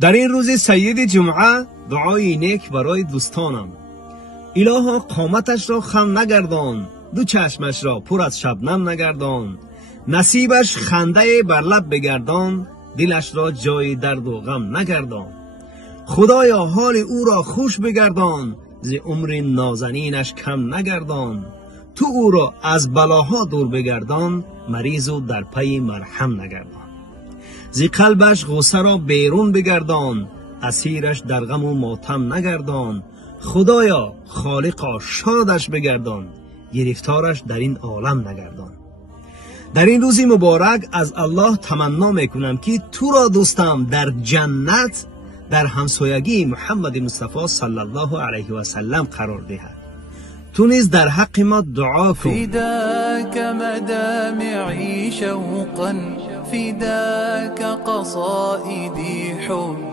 در این روز سید جمعه دعای نیک برای دوستانم. الها قامتش را خم نگردان، دو چشمش را پر از شبنم نگردان، نصیبش خنده بر لب بگردان، دلش را جای درد و غم نگردان. خدایا حال او را خوش بگردان، ز عمر نازنینش کم نگردان. تو او را از بلاها دور بگردان، مریض و در پی مرهم نگردان. ز قلبش غصه را بیرون بگردان، اسیرش در غم و ماتم نگردان. خدایا خالقا شادش بگردان، گرفتارش در این عالم نگردان. در این روز مبارک از الله تمنا میکنم که تو را دوستم در جنت در همسایگی محمد مصطفی صلی الله علیه و سلم قرار دهد. تو نیز در حق ما دعا کن. فداك مدامعي شوقا، فداك قصائدي حب.